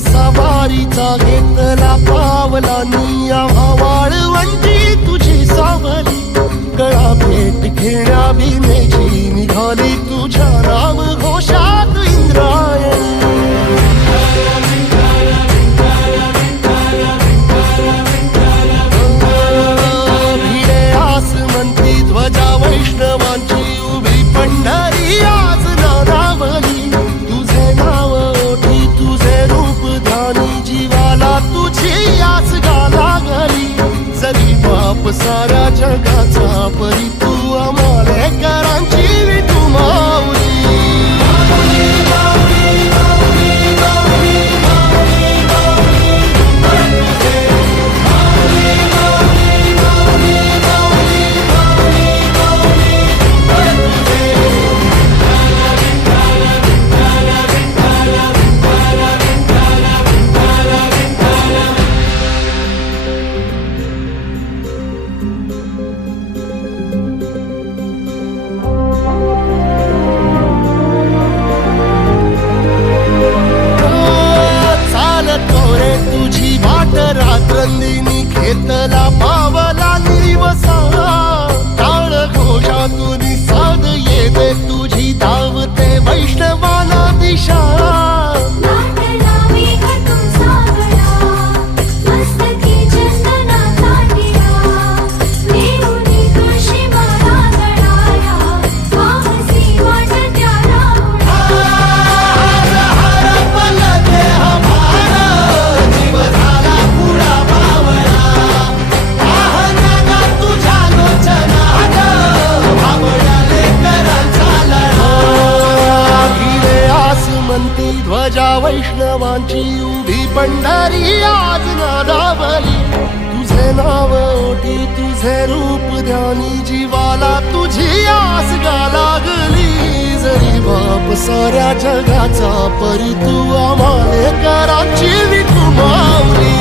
सवारीचा घेतला पावला निया वाळवंटी तुझी सावली गळा भेट घेण्या भीमेची निघाली तुझ्या राम घोषात इंद्रायणी भिडे आसमंती ध्वजा वैष्णवांची उभी पंढरी आज नारावली तुझे नाव ओठी तुझे रूप ध्यानी जीवाला तुझी आस गा लागली जरी बाप साऱ्या जगाचा परी तू आमालेकरांची विठू माऊली रात्रंदिनी घेतला पावला दिवसा टाळ घोषातून साध येते तुझी धावते वैष्णवाला दिशा ध्वजा वैष्णवांची उभी पंढरी आज नादावली तुझे नाव ओठी तुझे रूप ध्यानी जीवाला तुझी आस गा लागली जरी बाप साऱ्या जगाचा परी तू आमालेकरांची विठू माऊली